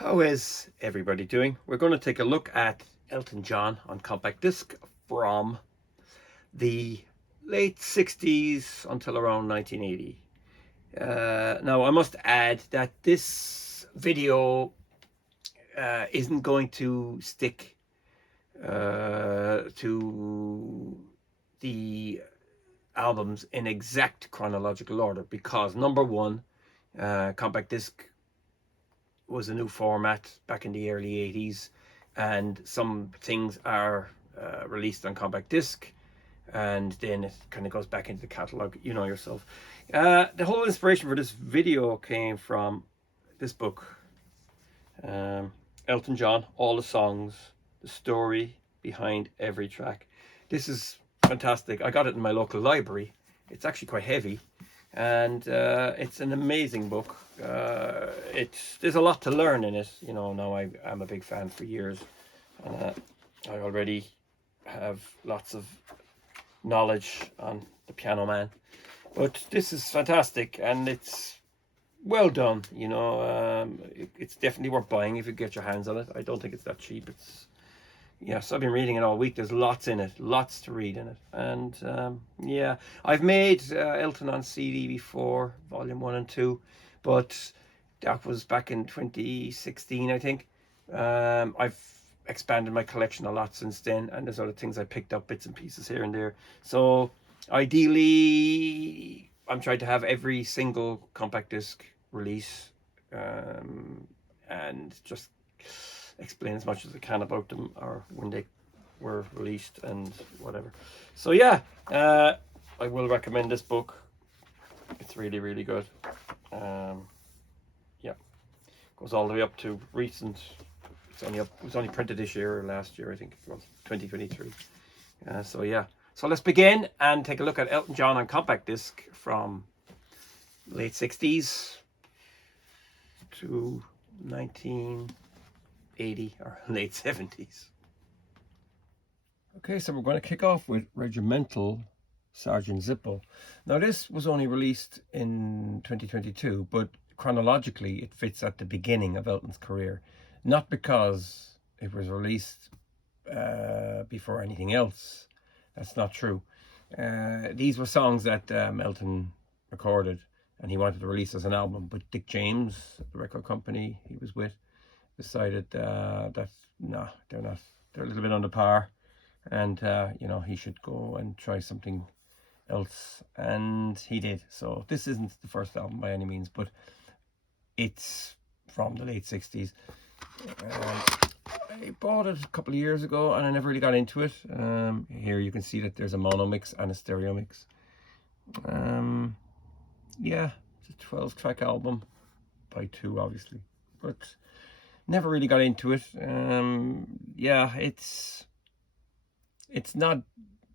How is everybody doing? We're going to take a look at Elton John on compact disc from the late 60s until around 1980. Now, I must add that this video isn't going to stick to the albums in exact chronological order because, number one, compact disc was a new format back in the early 80s, and some things are released on compact disc, and then it kind of goes back into the catalog, you know yourself. The whole inspiration for this video came from this book, Elton John, All the Songs, the Story Behind Every Track. This is fantastic. I got it in my local library. It's actually quite heavy, and it's an amazing book. There's a lot to learn in it. You know, now I'm a big fan for years, and I already have lots of knowledge on the Piano Man. But this is fantastic, and it's well done. You know, it's definitely worth buying if you get your hands on it. I don't think it's that cheap. Yes, I've been reading it all week. There's lots in it, lots to read in it. And yeah, I've made Elton on CD before, volume 1 and 2, but that was back in 2016, I think. I've expanded my collection a lot since then, and there's other things I picked up, bits and pieces here and there. So ideally, I'm trying to have every single compact disc release, and just explain as much as I can about them, or when they were released and whatever. So yeah, I will recommend this book. It's really, really good. Yeah, goes all the way up to recent. It was only printed this year or last year, I think it was 2023. So yeah, so let's begin and take a look at Elton John on compact disc from late 60s to 1980 or late 70s. Okay, so we're going to kick off with Regimental Sgt. Zippo. Now, this was only released in 2022, but chronologically it fits at the beginning of Elton's career. Not because it was released before anything else. That's not true. These were songs that Elton recorded and he wanted to release as an album, but Dick James, the record company he was with, decided that no, they're not. They're a little bit under par, and you know, he should go and try something else, and he did. So this isn't the first album by any means, but it's from the late 60s. I bought it a couple of years ago and I never really got into it. Here you can see that there's a mono mix and a stereo mix. Yeah, it's a 12-track album by 2, obviously, but never really got into it. Yeah, it's not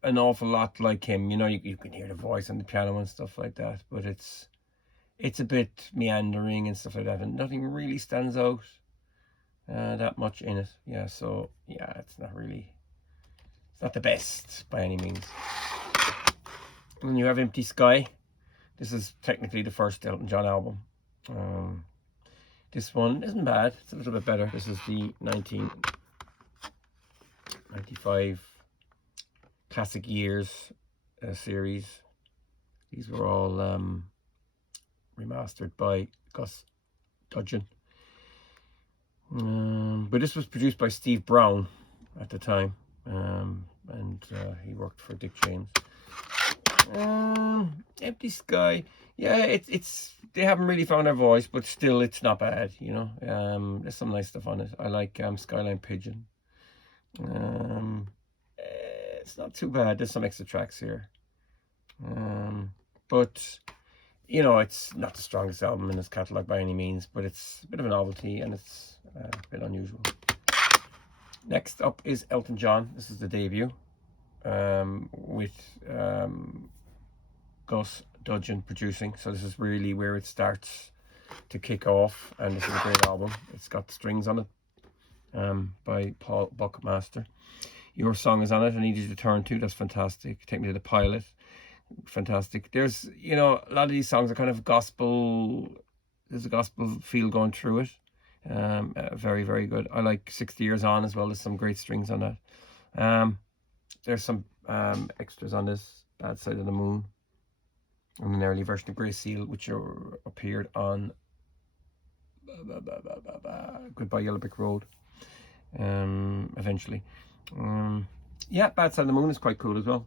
an awful lot like him. You know, you can hear the voice on the piano and stuff like that, but it's a bit meandering and stuff like that, and nothing really stands out that much in it. Yeah, so yeah, it's not the best by any means. And you have Empty Sky. This is technically the first Elton John album. This one isn't bad. It's a little bit better. This is the 1995 Classic Years series. These were all remastered by Gus Dudgeon. But this was produced by Steve Brown at the time, and he worked for Dick James. Empty Sky, yeah, it's they haven't really found their voice, but still it's not bad, you know. There's some nice stuff on it. I like Skyline Pigeon. It's not too bad. There's some extra tracks here, but you know, it's not the strongest album in his catalog by any means, but it's a bit of a novelty and it's a bit unusual. Next up is Elton John. This is the debut, with Gus Dudgeon producing. So this is really where it starts to kick off, and this is a great album. It's got strings on it by Paul Buckmaster. Your Song is on it. I Need You to Turn To. That's fantastic. Take Me to the Pilot. Fantastic. There's, you know, a lot of these songs are kind of gospel. There's a gospel feel going through it. Very, very good. I like 60 Years On as well. There's some great strings on that. There's some extras on this, Bad Side of the Moon, and an early version of Grey Seal, which appeared on Goodbye Yellow Brick Road eventually. Yeah, Bad Side of the Moon is quite cool as well,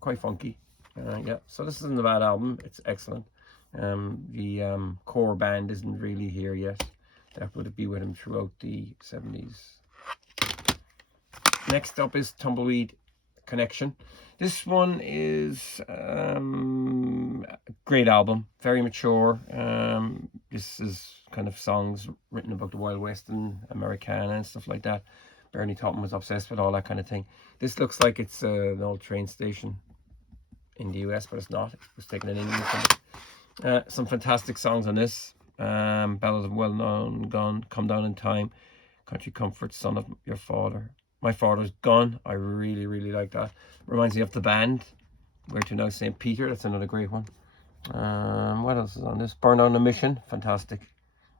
quite funky. Yeah, so this isn't a bad album, it's excellent. The core band isn't really here yet. That would be with him throughout the 70s. Next up is Tumbleweed Connection. This one is a great album, very mature. This is kind of songs written about the Wild West and Americana and stuff like that. Bernie Taupin was obsessed with all that kind of thing. This looks like it's an old train station in the US, but it's not. It was taken in England. Some fantastic songs on this. Ballad of Well Known Gone, Come Down in Time, Country Comfort, Son of Your Father, My Father's Gone. I really, really like that. Reminds me of The Band, Where to Now St. Peter. That's another great one. What else is on this? Burn on a Mission, fantastic.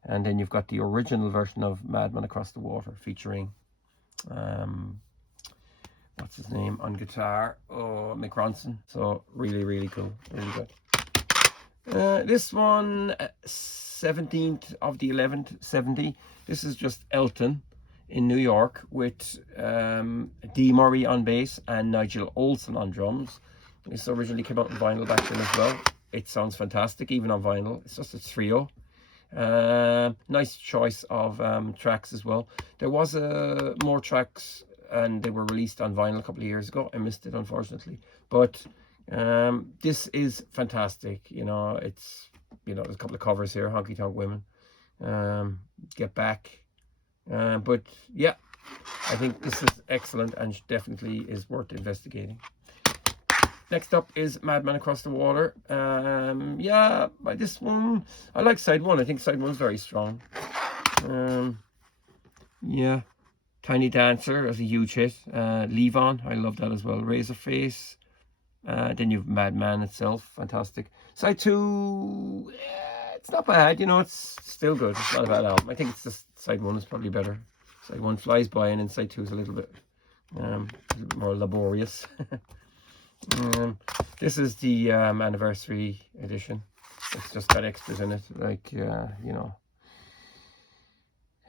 And then you've got the original version of Madman Across the Water, featuring what's his name on guitar? Oh, Mick Ronson. So really, really cool, really good. This one, 17th of the 11th, 70. This is just Elton in New York with Dee Murray on bass and Nigel Olsson on drums. This originally came out on vinyl back then as well. It sounds fantastic, even on vinyl. It's just a trio. Nice choice of tracks as well. There was more tracks, and they were released on vinyl a couple of years ago. I missed it, unfortunately. But this is fantastic. You know, it's, you know, there's a couple of covers here. Honky Tonk Women, Get Back. But yeah, I think this is excellent and definitely is worth investigating. Next up is Madman Across the Water. Yeah, by this one, I like side one. I think side one's very strong. Yeah, Tiny Dancer is a huge hit. Leave On, I love that as well. Razorface. Then you've Madman itself, fantastic. Side two, yeah, it's not bad. You know, it's still good. It's not a bad album. I think it's just side one is probably better. Side one flies by, and then side two is a little bit more laborious. This is the anniversary edition. It's just got extras in it, like you know,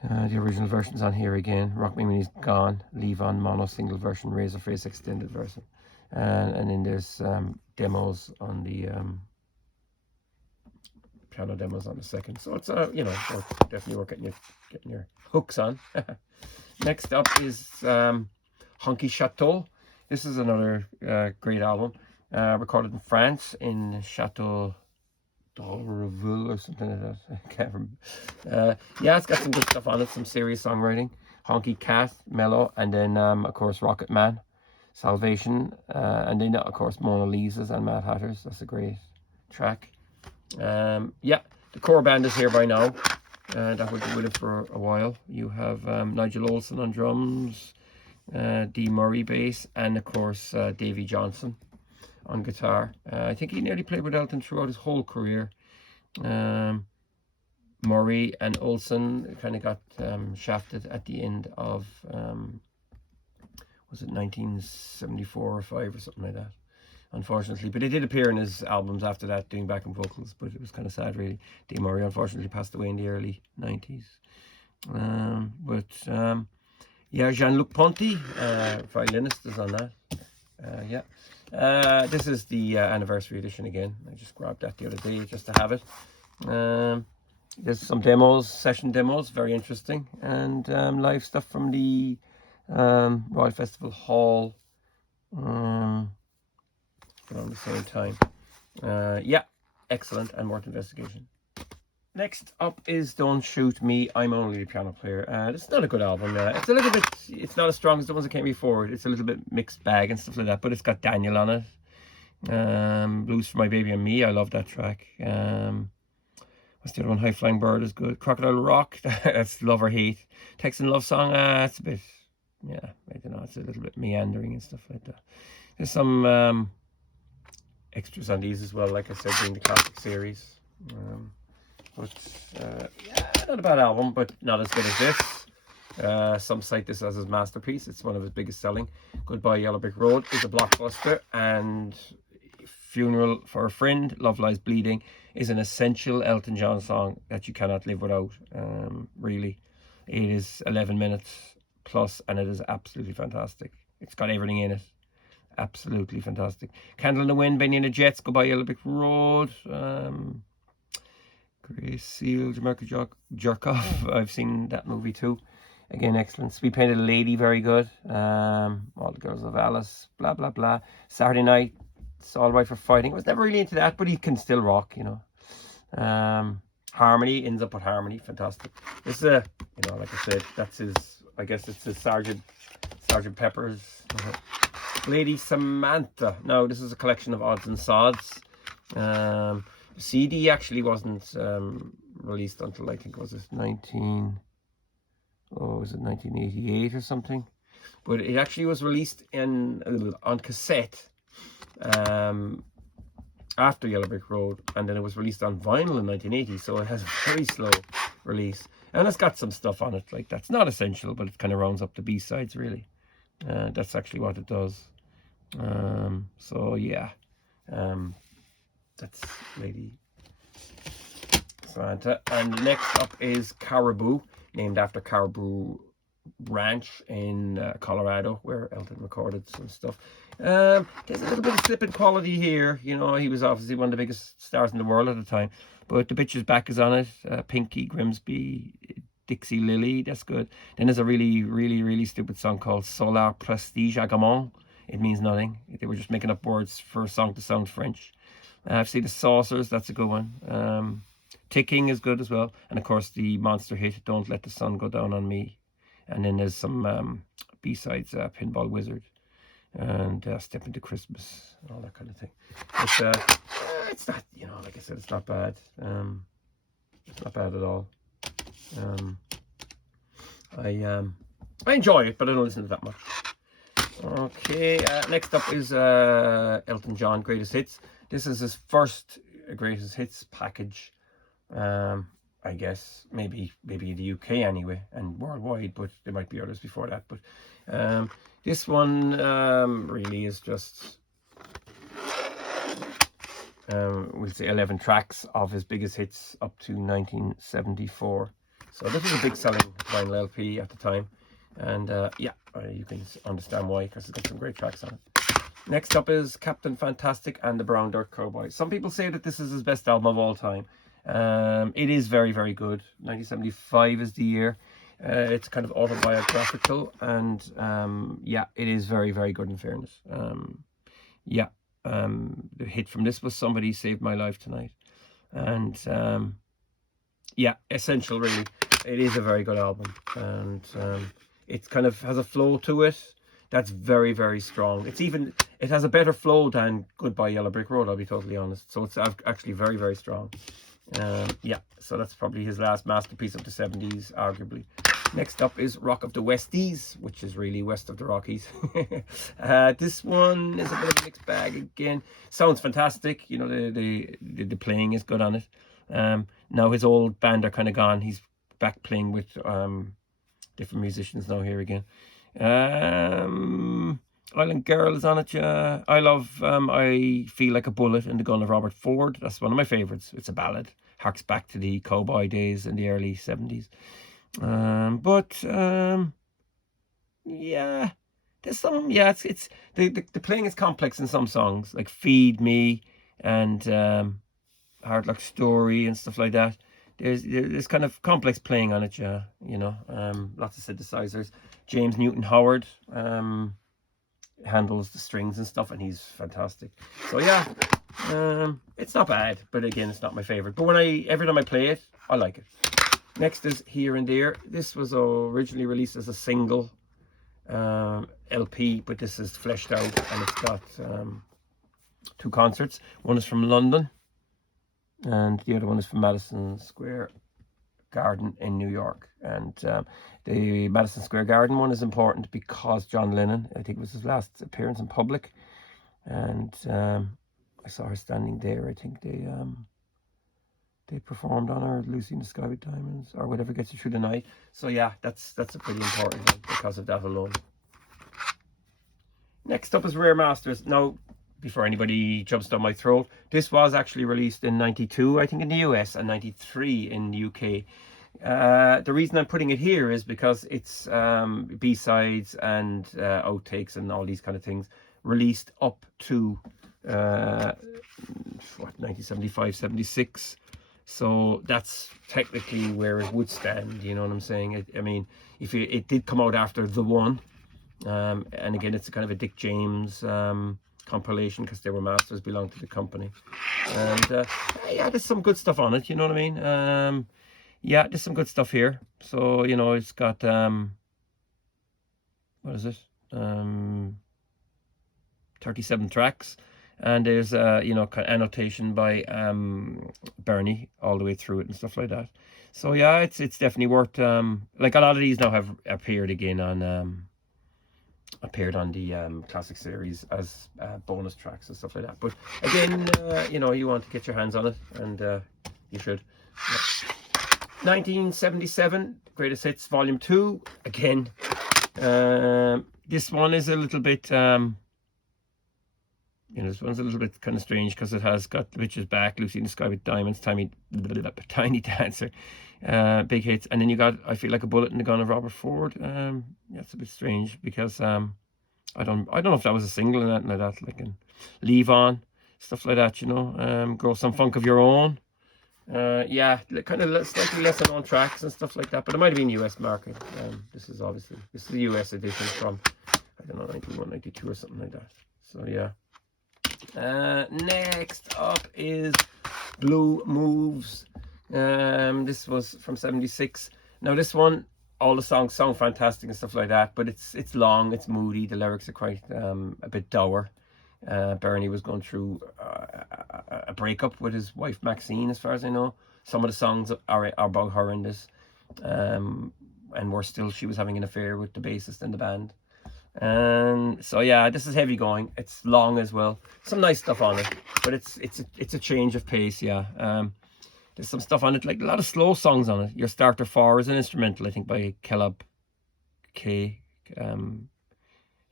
the original version's on here again. Rock Me When He's Gone, Leave On mono single version, Razorface extended version, and then there's demos on the piano demos on the second. So it's you know, definitely worth getting your hooks on. Next up is Honky Château. This is another great album, recorded in France in Château d'Orville or something like that. I can't remember. Yeah, it's got some good stuff on it, some serious songwriting. Honky Cat, Mellow, and then of course Rocket Man, Salvation, and then of course Mona Lisa's and Mad Hatters. That's a great track. Yeah, the core band is here by now. That would be with it for a while. You have Nigel Olsson on drums, Dee Murray bass, and of course Davy Johnson on guitar. I think he nearly played with Elton throughout his whole career. Murray and Olsson kind of got shafted at the end of was it 1974 or 5 or something like that, unfortunately. But they did appear in his albums after that doing backing vocals, but it was kind of sad really. Dee Murray unfortunately passed away in the early 90s. Yeah, Jean-Luc Ponty, violinist, is on that. Yeah. This is the anniversary edition again. I just grabbed that the other day just to have it. There's some demos, session demos, very interesting. And live stuff from the Royal Festival Hall around the same time. Yeah, excellent and worth investigation. Next up is Don't Shoot Me, I'm Only a Piano Player. It's not a good album. It's a little bit, it's not as strong as the ones that came before. It's a little bit mixed bag and stuff like that, but it's got Daniel on it. Blues for My Baby and Me, I love that track. What's the other one? High Flying Bird is good. Crocodile Rock, that's Love or Hate. Texan Love Song, it's a bit, yeah, I don't know, it's a little bit meandering and stuff like that. There's some extras on these as well, like I said, doing the classic series. But yeah, not a bad album, but not as good as this. Some cite this as his masterpiece. It's one of his biggest selling. Goodbye Yellow Brick Road is a blockbuster, and Funeral for a Friend, Love Lies Bleeding, is an essential Elton John song that you cannot live without. Really, it is 11 minutes plus, and it is absolutely fantastic. It's got everything in it. Absolutely fantastic. Candle in the Wind, Benny and the Jets, Goodbye Yellow Brick Road, Grace Seal, Jamaica Jerk Off. I've seen that movie too. Again, excellent. Sweet Painted Lady, very good. All the Girls of Alice, blah blah blah. Saturday Night, It's All Right for Fighting. I was never really into that, but he can still rock, you know. Harmony, ends up with Harmony, fantastic. This is a, you know, like I said, that's his, I guess it's his Sergeant Pepper's. Lady Samantha. Now, this is a collection of odds and sods. The CD actually wasn't released until, I think, was it 1988 or something? But it actually was released on cassette after Yellow Brick Road, and then it was released on vinyl in 1980, so it has a very slow release. And it's got some stuff on it, like that's not essential, but it kind of rounds up the B-sides, really. That's actually what it does. So yeah, that's Lady Samantha. And next up is Caribou, named after Caribou Ranch in Colorado, where Elton recorded some stuff. There's a little bit of slipping quality here. You know, he was obviously one of the biggest stars in the world at the time, but The Bitch's Back is on it. Pinky, Grimsby, Dixie Lily, that's good. Then there's a really stupid song called Solar Prestige Agamon. It means nothing. They were just making up words for a song to sound French. I've seen The Saucers, that's a good one. Ticking is good as well. And of course the monster hit, Don't Let the Sun Go Down on Me. And then there's some B-sides, Pinball Wizard and Step Into Christmas, and all that kind of thing. But it's not, you know, like I said, it's not bad. It's not bad at all. I enjoy it, but I don't listen to that much. Okay, next up is Elton John Greatest Hits. This is his first Greatest Hits package. I guess maybe in the UK anyway, and worldwide, but there might be others before that. But this one really is just we'll say 11 tracks of his biggest hits up to 1974. So this was a big selling vinyl LP at the time, and yeah, you can understand why, because it's got some great tracks on it. Next up is Captain Fantastic and the Brown Dirt Cowboy. Some people say that this is his best album of all time. It is very good. 1975 is the year. It's kind of autobiographical, and yeah, it is very good in fairness. Yeah, the hit from this was Somebody Saved My Life Tonight, and yeah, essential really. It is a very good album, and it kind of has a flow to it that's very strong. It has a better flow than Goodbye Yellow Brick Road, I'll be totally honest. So it's actually very strong. Yeah, so that's probably his last masterpiece of the 70s, arguably. Next up is Rock of the Westies, which is really west of the Rockies. This one is a bit of a mixed bag again. Sounds fantastic, you know, the playing is good on it. Now his old band are kind of gone. He's back playing with different musicians now here again. Island Girl is on it, yeah. I love I Feel Like a Bullet in the Gun of Robert Ford. That's one of my favorites. It's a ballad. Harks back to the cowboy days in the early 70s. But yeah, there's some, yeah, it's the playing is complex in some songs, like Feed Me and Hard Luck Story and stuff like that. There's kind of complex playing on it, yeah, you know. Lots of synthesizers. James Newton Howard handles the strings and stuff, and he's fantastic. So yeah, it's not bad, but again, it's not my favorite. But every time I play it, I like it. Next is Here and There. This was originally released as a single LP, but this is fleshed out, and it's got 2 concerts. One is from London, and the other one is from Madison Square Garden in New York. And the Madison Square Garden one is important because John Lennon, I think it was his last appearance in public, and I saw her standing there. I think they performed on, or Lucy in the Sky with Diamonds, or Whatever Gets You Through the Night. So yeah, that's a pretty important one because of that alone. Next up is Rare Masters. Now, before anybody jumps down my throat, this was actually released in 92, I think, in the US, and 93 in the UK. The reason I'm putting it here is because it's B-sides and outtakes and all these kind of things released up to 1975, 76. So that's technically where it would stand, you know what I'm saying? I mean, if it did come out after The One, and again, it's a kind of a Dick James compilation, because they were masters, belonged to the company. And yeah, there's some good stuff on it, you know what I mean? Yeah, there's some good stuff here. So, you know, it's got what is it, 37 tracks, and there's you know, kind of annotation by Bernie all the way through it and stuff like that. So yeah, it's definitely worth like, a lot of these now have appeared again on the classic series as bonus tracks and stuff like that. But again, you know, you want to get your hands on it, and you should. 1977 Greatest Hits Volume 2. Again, this one is a little bit you know, this one's a little bit kind of strange, because it has got The Witch's Back, Lucy in the Sky with Diamonds, Tiny Dancer, big hits, and then you got I Feel Like a Bullet in the Gun of Robert Ford. Yeah, it's a bit strange, because I don't know if that was a single or anything like that, like, and Leave On, stuff like that, you know. Grow Some Funk of Your Own. Yeah, kind of slightly less known tracks and stuff like that, but it might have been US market. This is the US edition from, I don't know, 91, 92 or something like that. So yeah. Next up is Blue Moves. This was from 76. Now this one, all the songs sound fantastic and stuff like that, but it's long, it's moody, the lyrics are quite a bit dour. Bernie was going through a breakup with his wife Maxine, as far as I know. Some of the songs are about her in this, and worse still, she was having an affair with the bassist in the band. And so yeah, this is heavy going. It's long as well. Some nice stuff on it, but it's a change of pace. Yeah. There's some stuff on it, like a lot of slow songs on it. Your Starter 4 is an instrumental, I think, by Kellogg K. And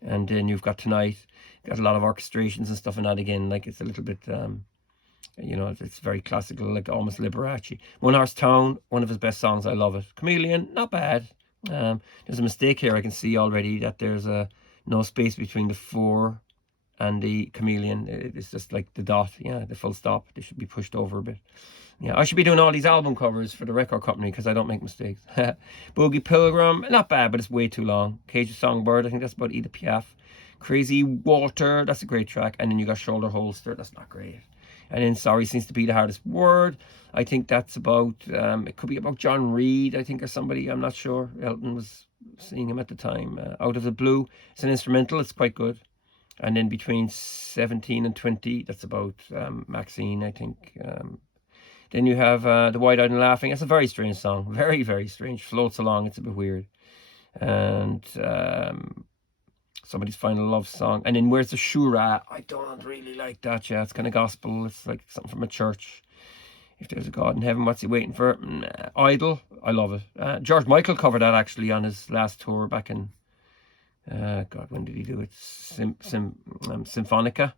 then you've got Tonight. Got a lot of orchestrations and stuff in that again. Like, it's a little bit, you know, it's very classical, like almost Liberace. One Horse Town, one of his best songs. I love it. Chameleon, not bad. There's a mistake here. I can see already that there's no space between the 4 and the Chameleon. It's just like the dot, yeah, the full stop. They should be pushed over a bit. Yeah, I should be doing all these album covers for the record company, because I don't make mistakes. Boogie Pilgrim, not bad, but it's way too long. Cage of Songbird, I think that's about Edith Piaf. Crazy Walter, that's a great track. And then you got Shoulder Holster, that's not great. And then Sorry Seems to Be the Hardest Word. I think that's about, it could be about John Reed, I think, or somebody, I'm not sure. Elton was seeing him at the time. Out of the Blue, it's an instrumental, it's quite good. And then between 17 and 20, that's about Maxine, I think. Then you have The Wide-Eyed and Laughing. That's a very strange song. Very, very strange. Floats along. It's a bit weird. And Somebody's Final Love Song. And then Where's the Shura? I don't really like that. Yeah, it's kind of gospel. It's like something from a church. If there's a God in heaven, what's he waiting for? Idol. I love it. George Michael covered that actually on his last tour back in, God, when did he do it? Symphonica.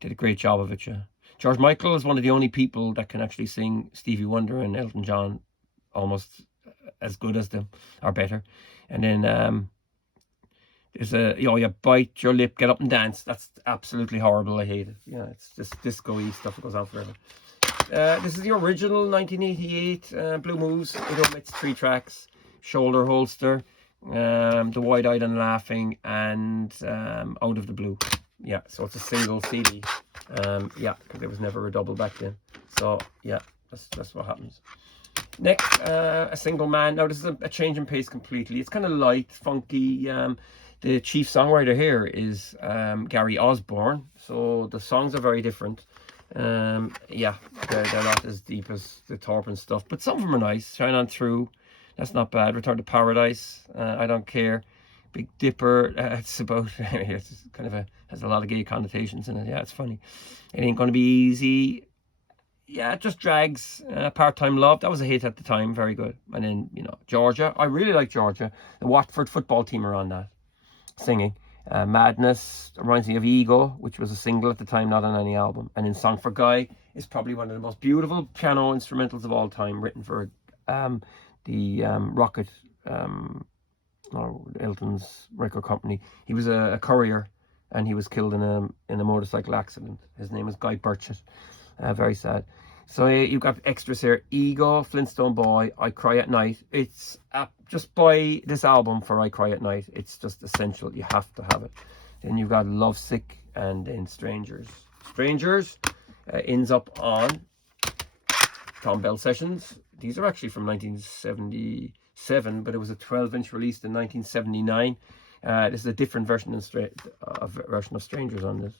Did a great job of it, yeah. George Michael is one of the only people that can actually sing Stevie Wonder and Elton John almost as good as them, or better. And then there's a, you know, you bite your lip, get up and dance. That's absolutely horrible. I hate it. Yeah, it's just disco-y stuff that goes on forever. This is the original 1988 Blue Moves. It omits 3 tracks: Shoulder Holster, The Wide-Eyed and Laughing, and Out of the Blue. Yeah, so it's a single CD. Yeah, because there was never a double back then. So yeah, that's what happens. Next, A Single Man. Now this is a change in pace completely. It's kind of light, funky. The chief songwriter here is Gary Osborne, so the songs are very different. Yeah, they're not as deep as the Torpin stuff, but some of them are nice. Shine On Through, that's not bad. Return to Paradise, I Don't Care. Big Dipper, it's about, it's kind of has a lot of gay connotations in it. Yeah, it's funny. It Ain't Gonna Be Easy. yeah, it just drags. Part-Time Love, that was a hit at the time, very good. And then, you know, Georgia, I really like Georgia. The Watford football team are on that, singing. Madness reminds me of Ego, which was a single at the time, not on any album. And then Song for Guy is probably one of the most beautiful piano instrumentals of all time, written for the Rocket, Elton's record company. He was a courier, and he was killed in a motorcycle accident. His name is Guy Burchett. Very sad. So you've got extras here: Ego, Flintstone Boy, I Cry at Night. It's just buy this album for I Cry at Night. It's just essential. You have to have it. Then you've got Lovesick, and then Strangers. Strangers ends up on Tom Bell Sessions. These are actually from 1977, but it was a 12-inch released in 1979. This is a different version of Strangers on this.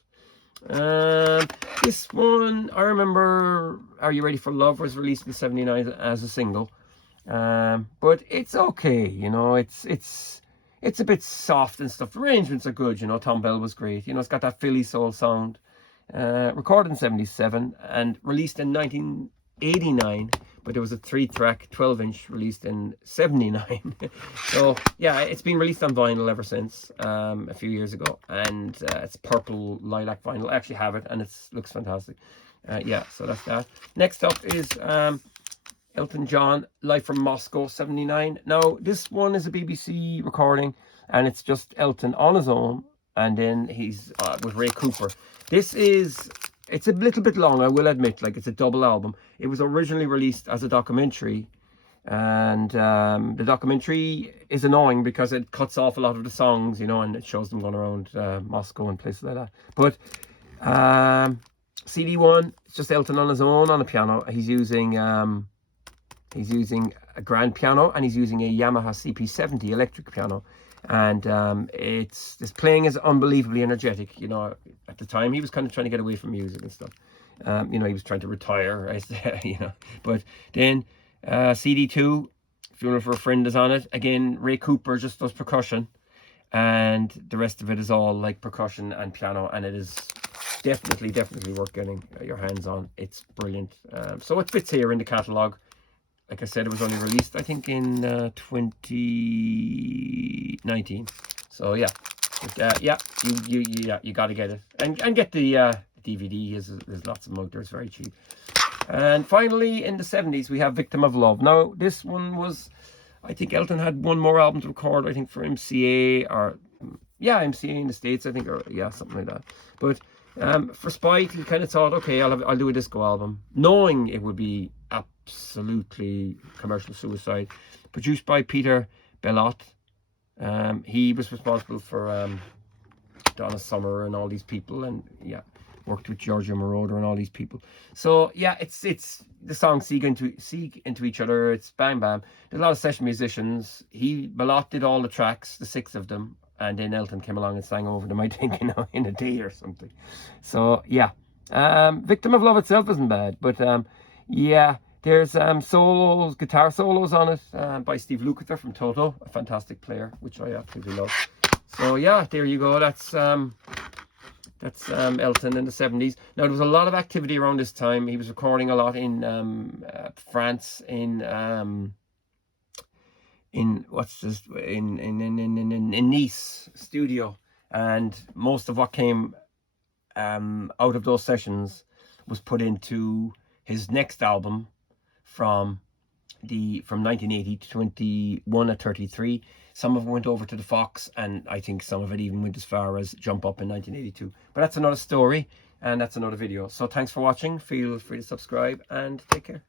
This one, I remember Are You Ready for Love was released in 79 as a single. But it's okay, you know, it's a bit soft and stuff. The arrangements are good, you know. Tom Bell was great. You know, it's got that Philly soul sound. Recorded in 77 and released in 1989, but there was a 3-track 12-inch released in 79. So yeah, it's been released on vinyl ever since, a few years ago, and it's purple lilac vinyl. I actually have it, and it looks fantastic. Yeah, so that's that. Next up is Elton John, Live from Moscow, 79. Now this one is a BBC recording, and it's just Elton on his own, and then he's with Ray Cooper. It's a little bit long, I will admit. Like, it's a double album. It was originally released as a documentary, and the documentary is annoying because it cuts off a lot of the songs, you know, and it shows them going around Moscow and places like that. But CD1, it's just Elton on his own on the piano. He's using a grand piano, and he's using a Yamaha CP70 electric piano. And this playing is unbelievably energetic. You know, at the time he was kind of trying to get away from music and stuff. You know, he was trying to retire, you know. But then CD2, Funeral for a Friend, is on it. Again, Ray Cooper just does percussion, and the rest of it is all like percussion and piano, and it is definitely worth getting your hands on. It's brilliant. So it fits here in the catalogue. Like I said, it was only released, I think, in 2019. So yeah, but, yeah, you got to get it, and get the DVD. There's lots of them out there. It's very cheap. And finally, in the 70s, we have Victim of Love. Now this one was, I think Elton had one more album to record, I think, for MCA, or MCA in the States, I think, or yeah, something like that. But for Spike, he kind of thought, okay, I'll do a disco album, knowing it would be absolutely commercial suicide. Produced by Peter Bellotte. He was responsible for Donna Summer and all these people, and yeah, worked with Giorgio Moroder and all these people. So yeah, it's the songs seek into each other. It's bam bam. There's a lot of session musicians. Bellotte did all the tracks, the 6 of them, and then Elton came along and sang over them, I think, you know, in a day or something. So yeah, Victim of Love itself isn't bad, but yeah, there's guitar solos on it by Steve Lukather from Toto, a fantastic player, which I absolutely love. So yeah, there you go. That's Elton in the 70s. Now, there was a lot of activity around this time. He was recording a lot in France, in Nice studio, and most of what came out of those sessions was put into his next album from 1980 to 21 at 33. Some of it went over to the Fox, and I think some of it even went as far as Jump Up in 1982. But that's another story, and that's another video. So thanks for watching. Feel free to subscribe, and take care.